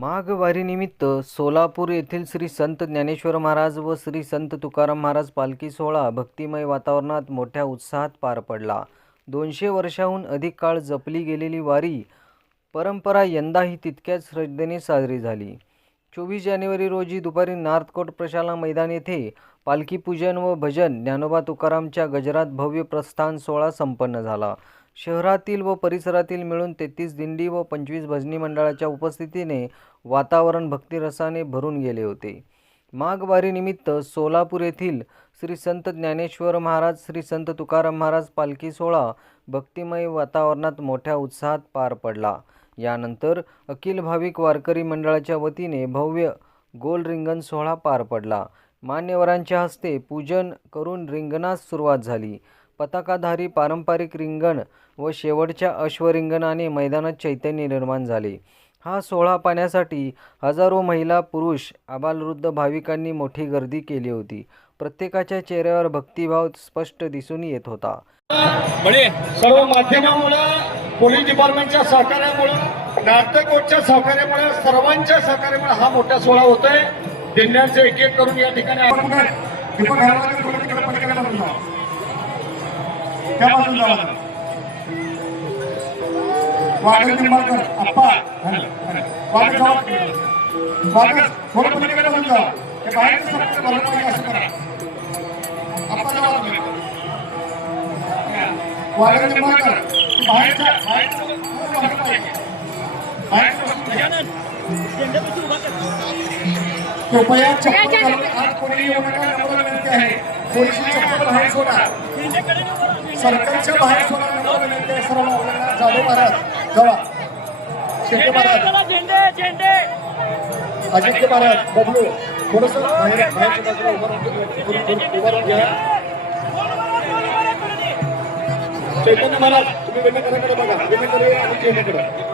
माघ वारीनिमित्त सोलापूर येथील श्री संत ज्ञानेश्वर महाराज व श्री संत तुकाराम महाराज पालखी सोहळा भक्तिमय वातावरणात मोठ्या उत्साहात पार पडला. 200 वर्षांहून अधिक काळ जपली गेलेली वारी परंपरा यंदाही तितक्याच श्रद्धेने साजरी झाली. 24 जानेवारी रोजी दुपारी नार्थकोट प्रशाला मैदान येथे पालखी पूजन व भजन ज्ञानोबा तुकारामच्या गजरात भव्य प्रस्थान सोहळा संपन्न झाला. शहरातील व परिसरातील मिळून 33 दिंडी व 25 भजनी मंडळाच्या उपस्थितीने वातावरण भक्तिरसाने भरून गेले होते. माघ वारीनिमित्त सोलापूर येथील श्री संत ज्ञानेश्वर महाराज श्री संत तुकाराम महाराज पालखी सोहळा भक्तिमय वातावरणात मोठ्या उत्साहात पार पडला. यानंतर अखिल भाविक वारकरी मंडळाच्या वतीने भव्य गोल रिंगण सोहळा पार पडला. मान्यवरांच्या हस्ते पूजन करून रिंगणास सुरुवात झाली. पताकाधारी पारंपरिक रिंगण व शेवटच्या अश्वरिंगणाने मैदानात चैतन्य निर्माण झाले. हा सोहळा पाहण्यासाठी हजारो महिला पुरुष आबालवृद्ध भाविकांनी मोठी गर्दी केली होती. प्रत्येकाच्या चेहऱ्यावर भक्तिभाव स्पष्ट दिसून येत होता. सर्व माध्यमांमुळे पोलीस डिपार्टमेंटच्या सहकार्यामुळे नार्थकोटच्या सहकार्यामुळे सर्वांच्या सहकार्यामुळे हा मोठा सोहळा होतोय. दिंड्यांचं एक एक करून या ठिकाणी कृपया चप्पल घालून आत कोणी येऊ नका. नंबर विनंती आहे. पोलिसी चप्पल बाहेर सोडा. सरकारच्या बाहेर सोडा. नंबर विनंती आहे. सर्व मुलांना जाधव महाराज जावा. शेट्टे महाराज अजिंक्य महाराज बबलू थोडस बाहेरच्या बाजूला उभं राहून घ्या. चैतन्य महाराज तुम्ही वेणेकरांकडे बघा. वेणेकरे आणि चैतन्यकडे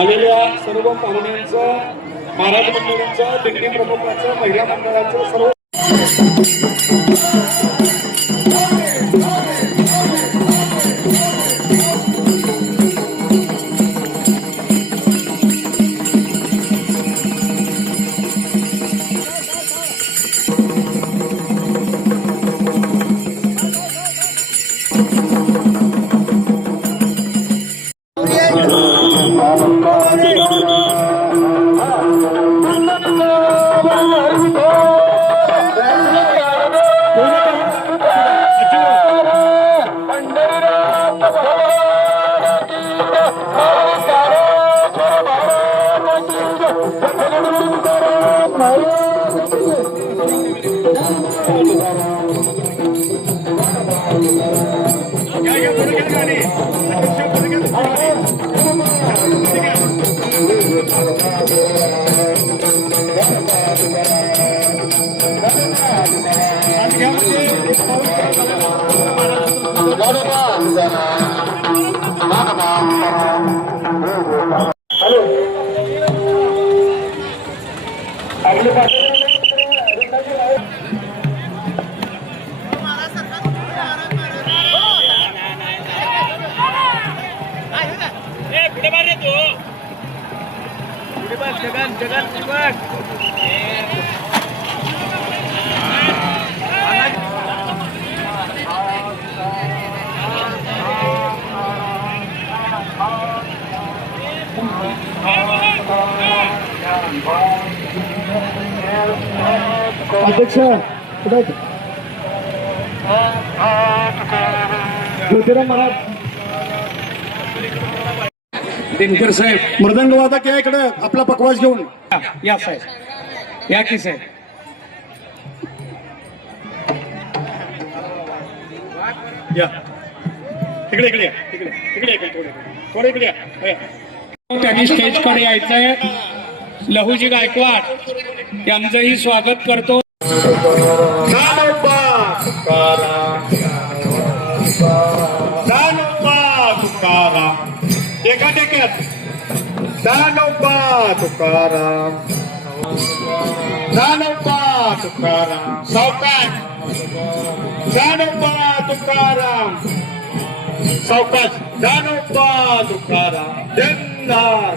आलेल्या सर्व पाहुण्यांचं महाराज मंडळाचं दिंडी प्रमुखाचं महिला मंडळाचं सर्व अध्यक्ष ज्योतिराम महाराज दिनकर साहेब मृदंग वादक या इकडे आपला पकवास घेऊन या. साहेब या की साहेब या इकडे इकडे इकडे इकडे इकडे थोडे इकडे या. त्यांनी स्टेजकडे यायचंय. लहूजी गायकवाड यांचंही स्वागत करतो. ज्ञानोबा तुकाराम एका टेक्यात. ज्ञानोबा तुकाराम ज्ञानोबा तुकाराम सावकाश. ज्ञानोबा तुकाराम सावकाश ज्ञानोबा तुकाराम दिनदार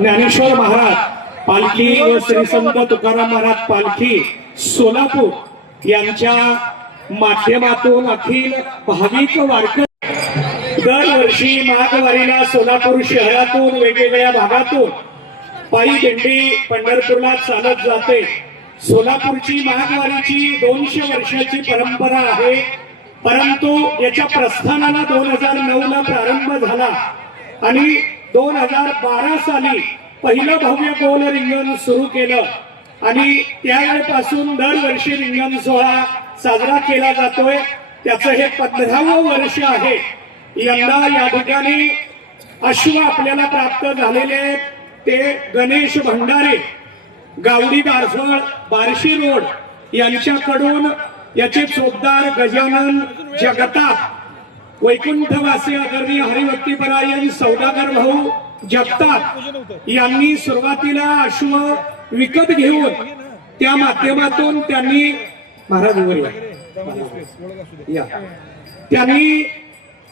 ज्ञानेश्वर महाराज पालखी व श्री संत तुकाराम महाराज पालखी सोलापूर यांच्या माध्यमातून अखिल भाविक वारकरी दरवर्षी माघवारीला सोलापूर शहरातून वेगवेगळ्या भागातून पायी दिंडी पंढरपूरला चालत जाते. सोलापूरची माघवारीची 200 वर्षाची परंपरा आहे, परंतु याच्या प्रस्थानाला 2009 ला प्रारंभ झाला आणि 2012 साली पहिलं भव्य गोल रिंगण सुरू केलं आणि त्यावेळेपासून दरवर्षी रिंगण सोहळा साजरा केला जातोय. त्याचं हे 15वं वर्ष आहे. यंदा या ठिकाणी अश्व आपल्याला प्राप्त झालेले ते गणेश भंडारे गावडी दारफळ बार्शी रोड यांच्याकडून याचे चोपदार गजानन जगताप वैकुंठवासी आदरणीय हरिभक्तीपरायण सौदागर भाऊ जगताप यांनी सुरुवातीला अश्व विकत घेऊन त्या माध्यमातून त्यांनी महाराज त्यांनी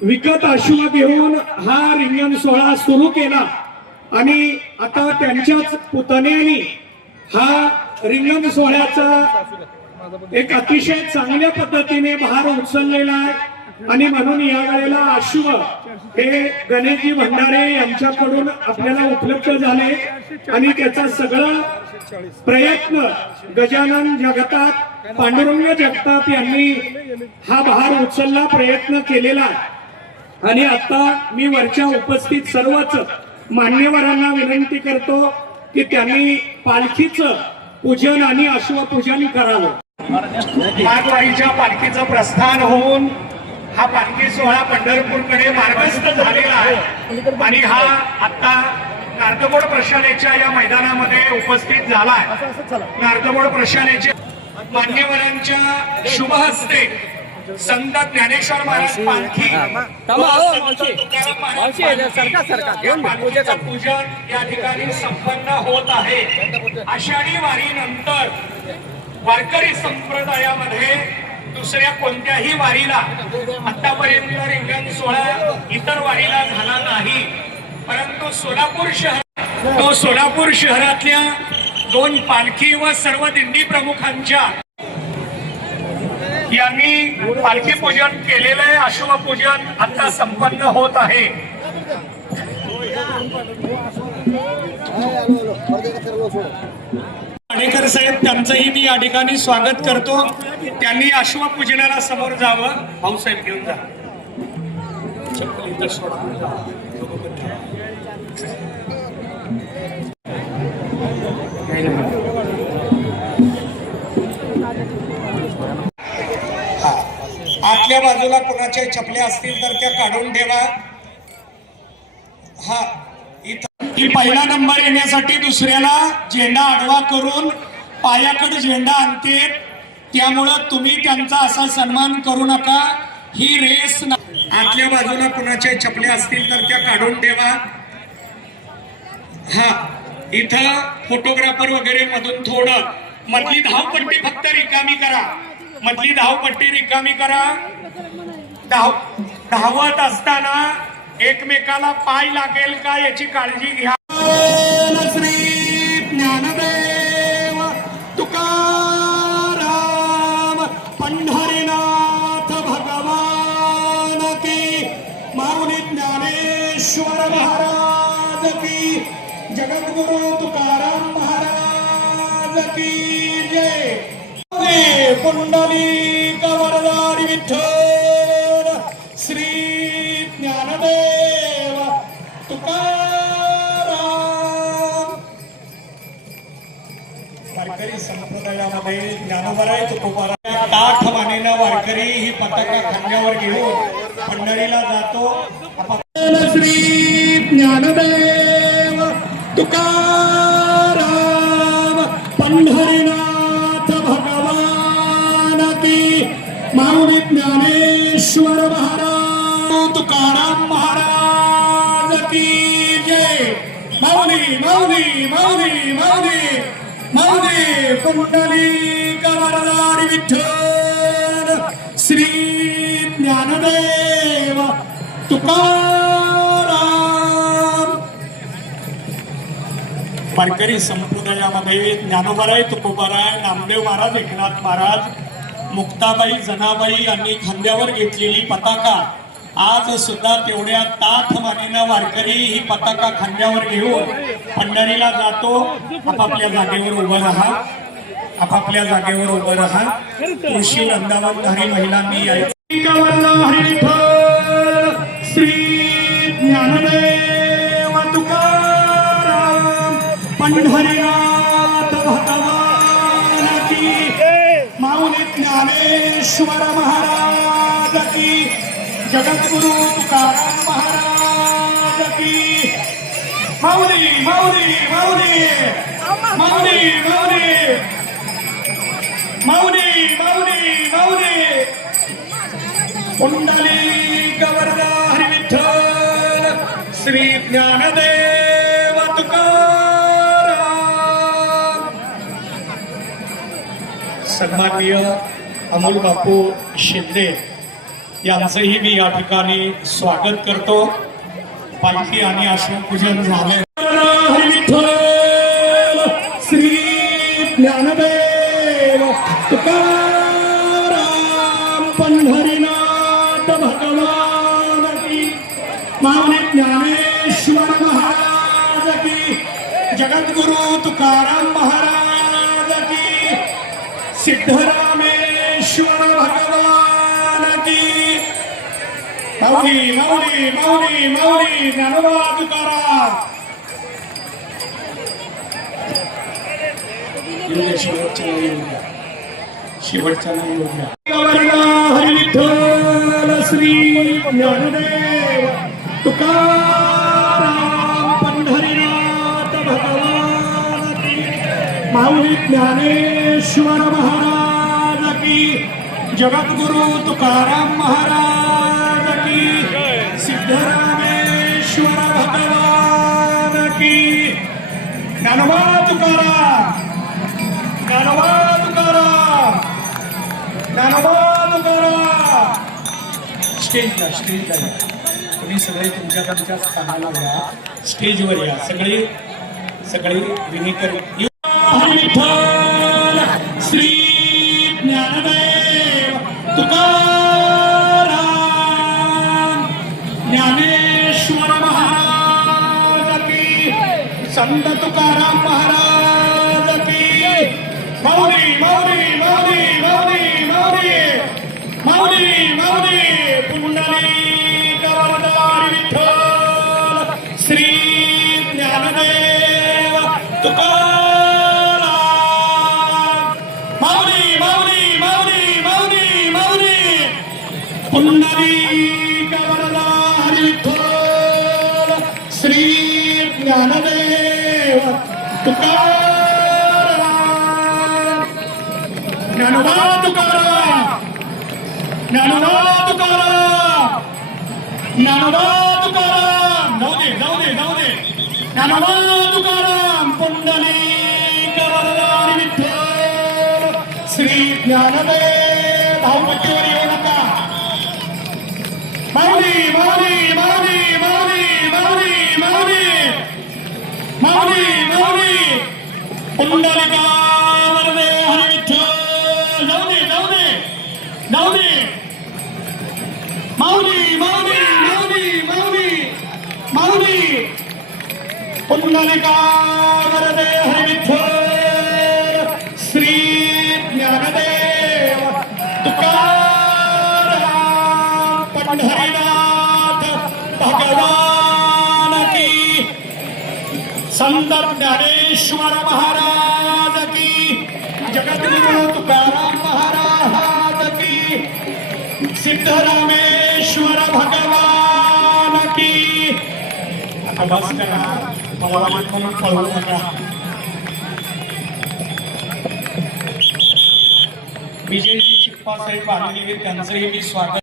विकत अश्व घेऊन हा रिंगण सोहळा सुरू केला आणि आता त्यांच्याच पुतण्यानी हा रिंगण सोहळ्याचा एक अतिशय चांगल्या पद्धतीने भार उचललेला आहे आणि म्हणून या वेळेला अश्व हे गणेशजी भंडारे यांच्याकडून आपल्याला उपलब्ध झाले आणि त्याचा सगळा प्रयत्न गजानन जगताप पांडुरंग जगताप यांनी हा भार उचलला प्रयत्न केलेला आहे. आणि आता मी वरच्या उपस्थित सर्वच मान्यवरांना विनंती करतो की त्यांनी पालखीचं पूजन आणि अश्वपूजन करावं. माघवारीच्या पालखीचं प्रस्थान होऊन हा पालखी सोहळा पंढरपूरकडे मार्गस्थ झालेला आहे आणि हा आता नारदबोड प्रशालेच्या या मैदानामध्ये उपस्थित झालाय. नारदबोड प्रशालेचे मान्यवरांच्या शुभ हस्ते संत ज्ञानेश्वर महाराज पालखी पालखीचं पूजन या ठिकाणी संपन्न होत आहे. आषाढी वारीनंतर वारकरी संप्रदायामध्ये दुसऱ्या कोणत्याही वारीला आतापर्यंत रिंगण सोहळा इतर वारीला झाला नाही, परंतु सोलापूर शहरातल्या 2 पालखी व सर्व दिंडी प्रमुखांच्या यांनी पालखी पूजन केलेलं आहे. अश्वपूजन आता संपन्न होत आहे. आडेकर साहेब त्यांचंही मी या ठिकाणी स्वागत करतो. त्यांनी अश्वपूजनाला समोर जावं. भाऊसाहेब घेऊन जा. चप्पल इथं सोडा. आतल्या बाजूला कोणाच्या चपल्या असतील तर त्या काढून ठेवा. हा इथं पहिला नंबर येण्यासाठी दुसऱ्याला झेंडा आडवा करून पायाकडे झेंडा आणते, त्यामुळं तुम्ही त्यांचा असा सन्मान करू नका. ही रेस आतल्या बाजूला कोणाच्या चपल्या असतील तर त्या काढून ठेवा. हा इथं फोटोग्राफर वगैरे मधून थोडं मधली धावपट्टी फक्त रिकामी करा. मधली धावपट्टी रिकामी करा. धावत असताना एकमेकाला पाय लागेल का याची काळजी घ्या. श्री ज्ञानदेव तुकाराम पंढरीनाथ भगवान की, माऊली ज्ञानेश्वर महाराज की, जगद्गुरु तुकाराम महाराज की जय. पुंडलिक वरदारी विठ्ठल श्री ज्ञानदेव तुकाराम. वारकरी संप्रदायामध्ये ज्ञानोबराय तुकोबाराय ताठ मानेनं वारकरी ही पताका खांद्यावर घेऊन पंढरीला जातो. श्री ज्ञानदेव तुकाराम पंढरीनाथ भगवान की, माऊली ज्ञानेश्वर महाराज तुकाराम महाराज की जय. माऊली माऊली माऊली माऊली माऊली पुंडलिक वरदारी विठ्ठल श्री ज्ञानदेव तुकाराम. वारकरी संप्रदायामध्ये ज्ञानोबराय तुकोबाराय नामदेव महाराज, एकनाथ महाराज, मुक्ताबाई, जनाबाई यांनी खांद्यावर घेतलेली पताका आज सुद्धा तेवढ्या ताठ मानेनं वारकरी ही पताका खांद्यावर घेऊन पंढरीला जातो. आपापल्या जागेवर उभं राहा, आपापल्या जागेवर उभं राहा. तुळशी वृंदावनधारी महिलांनी यायचं. श्री ज्ञानदेव तुकाराम पंढरीनाथ भगवान की, माऊली ज्ञानेश्वर महाराज की, जगद्गुरु तुकाराम महाराज की. माऊली माऊली माऊली माऊली माऊली माऊली माऊली माऊली पुंडलिक वरदारी विठ्ठल श्री ज्ञानदेव तुकाराम. सन्माननीय अमोल बापू शिंदे यांचंही मी या ठिकाणी स्वागत करतो. पालखी आणि अश्वपूजन झालंय. श्री ज्ञानदेव तुकाराम पंढरीनाथ भगवान की, माऊली ज्ञानेश्वर महाराज की, जगद्गुरु तुकाराम महाराज की, सिद्धरामेश्वर भगवान की. माऊली माऊली माऊली माऊली ज्ञानोबा तुकाराम. शेवटच्या नाही योग्य. हरी विठ्ठल श्री ज्ञानदेव तुकाराम पंढरीनाथ भगवान की, माऊली ज्ञानेश्वर महाराज की, जगद्गुरु तुकाराम महाराज की, सिद्धरामेश्वर भगवान की. ज्ञानोबा तुकाराम, ज्ञानोबा तुकाराम, ज्ञानोबा तुकाराम. स्टेजला स्टेजला या. तुम्ही सगळे तुमच्या तुमच्या स्थानाला या, स्टेजवर या. सगळे सगळे विनेकर. विठ्ठल श्री ज्ञानदेव तुकाराम ज्ञानेश्वर महाराज की, संत तुकाराम महाराज की. माऊली माऊली माऊली माऊली माऊली माऊली माऊली पुंडलिक वरदारी विठ्ठल श्री ज्ञानदेव तुकाराम. माऊली माऊली माऊली माऊली माऊली पुंडलिक वरदारी विठ्ठल श्री ज्ञानदेव तुकाराम. ज्ञानोबा तुकाराम, ज्ञानोबा तुकाराम, ज्ञानोबा तुकाराम. जाऊ दे जाऊ दे जाऊ दे. ज्ञानोबा तुकाराम पुंडलिक वरदारी विठ्ठल श्री ज्ञानदेव. धावपट्टीवर येऊ नका. माऊली माऊली माऊली माऊली पुंडलिका वरदे हरी विठ्ठल जाऊ दे जाऊ दे जाऊ दे माऊली माऊली माऊली माऊली माऊली पुंडलिका वरदे हरी विठ्ठल श्री ज्ञानदेव तुकाराम पंढरीनाथ भगवान की संत ज्ञानेश्वर महाराज की जगद्गुरु तुकाराम महाराज की सिद्धरामेश्वर भगवान की आता बस करा मला वाटत म्हणून पळवू नका विजयजी चिप्पा साहेब आलेले त्यांचंही मी स्वागत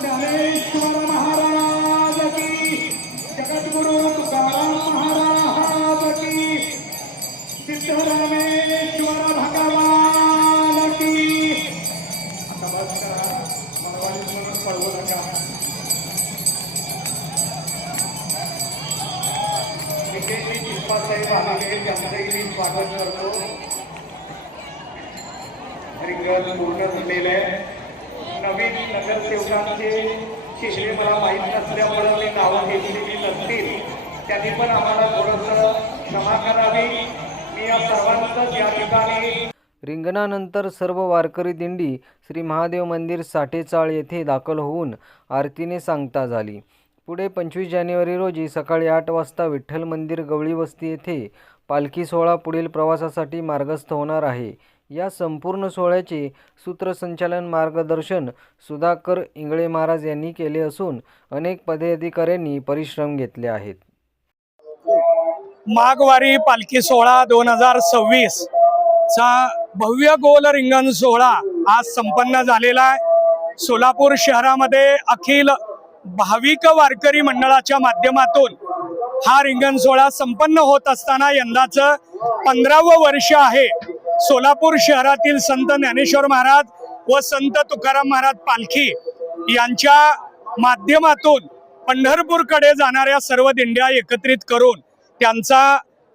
ज्ञानेश्वर महाराज की जगद्गुरु तुकाराम महाराज की सिद्धरामेश्वर भगवान की आता बस करा मनवाणी म्हणून पळवू नका विकेशजी चिप्पा साहेब आलेले त्यांचंही मी स्वागत करतो रिंगण पूर्ण झालेलं आहे नवीन नगरसेवकांचे शिष्य मला माहीत नसल्यामुळे मी नावं घेतलेली नसतील त्यांनी पण आम्हाला थोडंसं क्षमा करावी मी या सर्वांचंच या ठिकाणी रिंगणानंतर सर्व वारकरी दिंडी श्री महादेव मंदिर साठेचाळ येथे दाखल होऊन आरतीने सांगता झाली. पुढे 25 जानेवारी रोजी सकाळी 8 वाजता विठ्ठल मंदिर गवळी वस्ती येथे पालखी सोहळा पुढील प्रवासासाठी मार्गस्थ होणार आहे. या संपूर्ण सोहळ्याचे सूत्रसंचालन मार्गदर्शन सुधाकर इंगळे महाराज यांनी केले असून अनेक पदाधिकाऱ्यांनी परिश्रम घेतले आहेत. माघवारी पालखी सोहळा 2026 चा भव्य गोल रिंगण सोहळा आज संपन्न झालेला आहे. सोलापूर शहरामध्ये अखिल भाविक वारकरी मंडळाच्या माध्यमातून हा रिंगण सोहळा संपन्न होत असताना यंदाचं 15वं वर्ष आहे. सोलापूर शहरातील संत ज्ञानेश्वर महाराज व संत तुकाराम महाराज पालखी यांच्या माध्यमातून पंढरपूरकडे जाणाऱ्या सर्व दिंड्या एकत्रित करून त्यांचा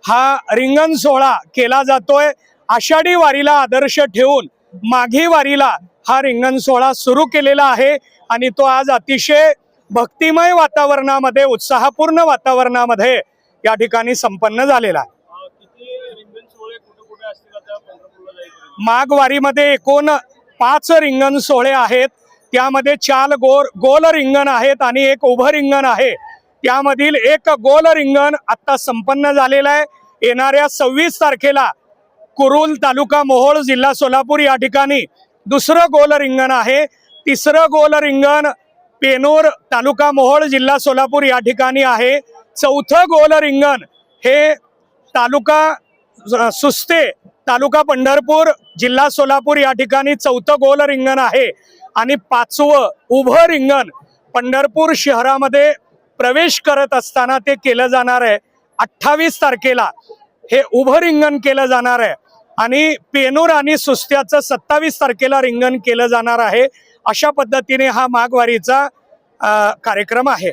हा रिंगण सोहळा केला जातोय. आषाढी वारीला आदर्श ठेवून माघी वारीला हा रिंगण सोहळा सुरू केलेला आहे आणि तो आज अतिशय भक्तिमय वातावरणामध्ये उत्साहपूर्ण वातावरणामध्ये या ठिकाणी संपन्न झालेला आहे. माघवारीमध्ये एकूण 5 रिंगण सोहळे आहेत. त्यामध्ये 4 गोल रिंगण आहेत आणि 1 उभं रिंगण आहे. त्यामधील 1 गोल रिंगण आता संपन्न झालेलं आहे. येणाऱ्या 26 तारखेला कुरुल तालुका मोहोळ जिल्हा सोलापूर या ठिकाणी दुसरं गोल रिंगण आहे. तिसरं गोल रिंगण पेनूर तालुका मोहोळ जिल्हा सोलापूर या ठिकाणी आहे. चौथं गोल रिंगण हे तालुका सुस्ते तालुका पंढरपूर, जिल्हा सोलापूर या ठिकाणी 4थं गोल रिंगण आहे आणि 5वं उभं रिंगण पंढरपूर शहरामध्ये प्रवेश करत असताना ते केलं जाणार आहे। 28 तारखेला हे उभं रिंगण केलं जाणार आहे आणि पेनूर आणि सुस्त्याचं 27 तारखेला रिंगण केलं जाणार आहे। अशा पद्धतीने हा माघवारीचा कार्यक्रम आहे।